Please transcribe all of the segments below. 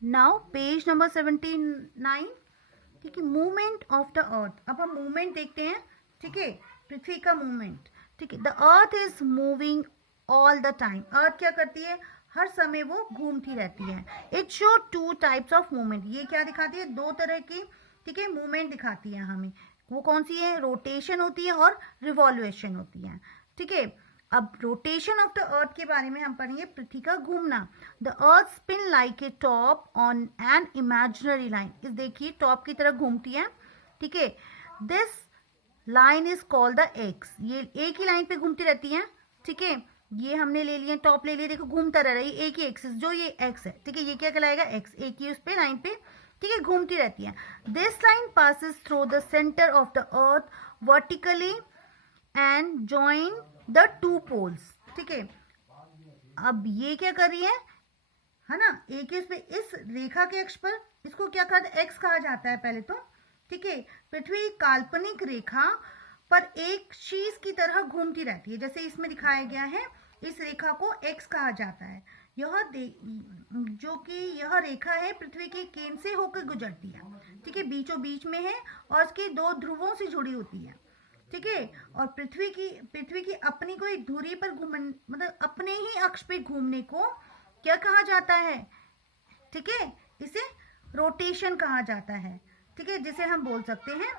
Now page number 79, ठीक है, movement of the अर्थ। अब हम मूवमेंट देखते हैं, ठीक है, पृथ्वी का मूवमेंट, ठीक है। The earth is moving all the time. Earth क्या करती है, हर समय वो घूमती रहती है। It show two types of movement. ये क्या दिखाती है, दो तरह की, ठीक है, मूवमेंट दिखाती है हमें। वो कौन सी है, रोटेशन होती है और रिवॉल्यूशन होती है, ठीक है। अब रोटेशन ऑफ द अर्थ के बारे में हम पढ़ेंगे, पृथ्वी का घूमना। The earth spin like a top on an imaginary line. इस देखिए टॉप की तरह घूमती है, ठीक है। This line is called the x. ये एक ही लाइन पे घूमती रहती है, ठीक है। ये हमने ले लिया, टॉप ले लिया, देखो घूमता रह रहा है, एक ही एक्सिस, जो ये एक्स है, ठीक है, ये क्या कहलाएगा, एक्स। एक ही उस पे लाइन पे, ठीक है, घूमती रहती है। This line passes through the centre of the earth vertically and join the two poles, ठीक है। अब ये क्या कर रही है ना, एक ही उस पे, इस रेखा के अक्ष पर, इसको क्या कहते हैं, एक्स कहा जाता है पहले तो, ठीक है। पृथ्वी काल्पनिक रेखा पर एक शीश की तरह घूमती रहती है, जैसे इसमें दिखाया गया है। इस रेखा को एक्स कहा जाता है। यह जो कि यह रेखा है पृथ्वी के केंद्र से होकर गुजरती है, ठीक है, बीचों बीच में है और इसके दो ध्रुवों से जुड़ी होती है, ठीक है। और पृथ्वी की अपनी कोई धुरी पर मतलब अपने ही अक्ष पे घूमने को क्या कहा जाता है, ठीक है, इसे रोटेशन कहा जाता है, ठीक है। जिसे हम बोल सकते हैं,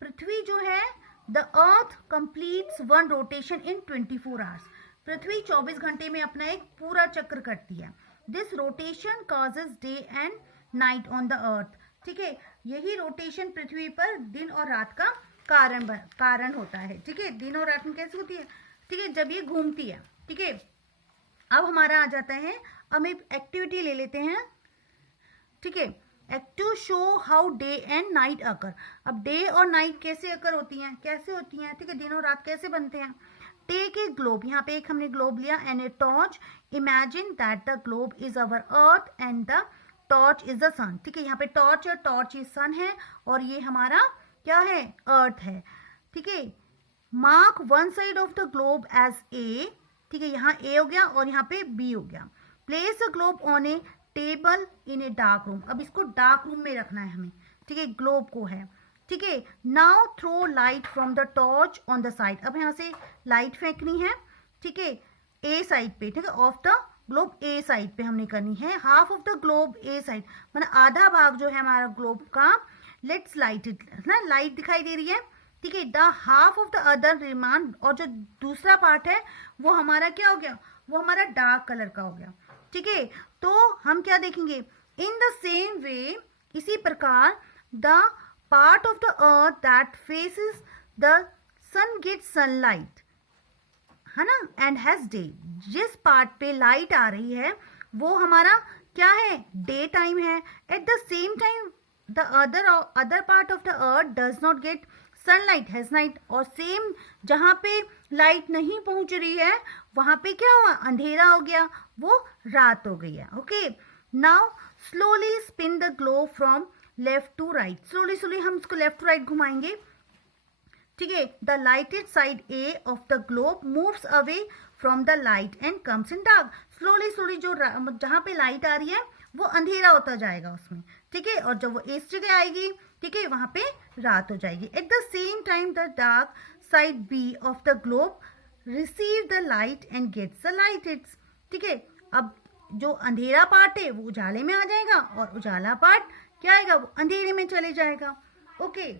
पृथ्वी जो है, the earth completes one rotation in 24 hours. पृथ्वी 24 घंटे में अपना एक पूरा चक्र करती है। This rotation causes day and night on the earth, ठीक है। यही रोटेशन पृथ्वी पर दिन और रात का कारण होता है, ठीक है। दिन और रात में कैसे होती है, ठीक है, जब ये घूमती है, ठीक है। अब हमारा आ जाता है, हम एक एक्टिविटी ले लेते हैं, ठीक है। To show how day and night occur. अब डे और नाइट कैसे अकर होती हैं, ठीक है, दिन और रात कैसे बनते हैं। टेक ए ग्लोब, यहाँ पे एक हमने ग्लोब लिया, and a torch. Imagine that the globe is our earth and the torch is the sun, ठीक है। यहाँ पे टॉर्च है, टॉर्च इज सन है, और ये हमारा क्या है, अर्थ है, ठीक है। Mark one side of the globe as A, ठीक है, यहाँ ए हो गया और यहाँ पे बी हो गया। Place the globe on A table in a dark room. अब इसको डार्क रूम में रखना है हमें, ठीक है, ग्लोब को है, ठीक है। Now throw light from the torch on the side. अब यहाँ से लाइट फेंकनी है, ठीक है, ए साइड पे, ठीक है, of the globe A side पे हमने करनी है। Half of the globe A side, मतलब आधा भाग जो है हमारा ग्लोब का, लेट्स लाइट इट, ना, लाइट दिखाई दे रही है, ठीक है। The half of the other remand, और जो दूसरा पार्ट है वो हमारा क्या हो गया, वो हमारा डार्क कलर का हो गया, ठीक है। तो हम क्या देखेंगे, इन द सेम वे, इसी प्रकार, the part of the earth that faces the sun gets sunlight, है ना, एंड हैज डे। जिस पार्ट पे लाइट आ रही है वो हमारा क्या है, डे टाइम है। At the same time the other part of the earth does not get sunlight, has night. और सेम जहाँ पे लाइट नहीं पहुंच रही है वहां पे क्या हुआ, अंधेरा हो गया, वो रात हो गई है, okay. Now slowly spin the globe from left to right. Slowly हम इसको लेफ्ट टू राइट घुमाएंगे, ठीक है। The lighted side A of the globe moves away from the light and comes in dark. Slowly जो जहाँ पे light आ रही है वो अंधेरा होता जाएगा उसमें, ठीक है, और जब वो इस जगह आएगी, ठीक है, वहां पे रात हो जाएगी। At the same time the dark side B of the globe receive the light and gets the lighted, ठीक है। अब जो अंधेरा पार्ट है वो उजाले में आ जाएगा और उजाला पार्ट क्या आएगा, वो अंधेरे में चले जाएगा, okay.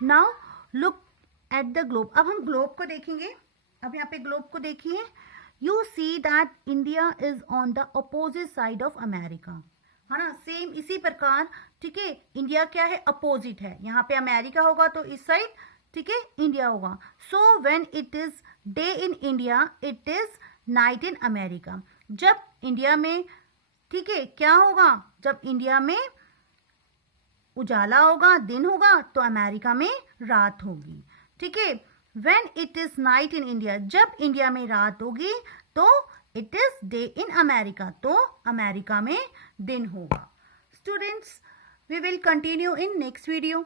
Now look at the globe. अब हम ग्लोब को देखेंगे। अब यहाँ पे ग्लोब को देखिए, you see that India is on the opposite side of America, है ना, सेम इसी प्रकार, ठीक है। इंडिया क्या है, अपोजिट है, यहाँ पे अमेरिका होगा तो इस साइड, ठीक है, इंडिया होगा। So when it is day in India it is night in America. जब इंडिया में, ठीक है, क्या होगा, जब इंडिया में उजाला होगा, दिन होगा, तो अमेरिका में रात होगी, ठीक है। When it is night in India, जब इंडिया में रात होगी तो it is day in America, तो अमेरिका में दिन होगा। Students, we will continue in next video.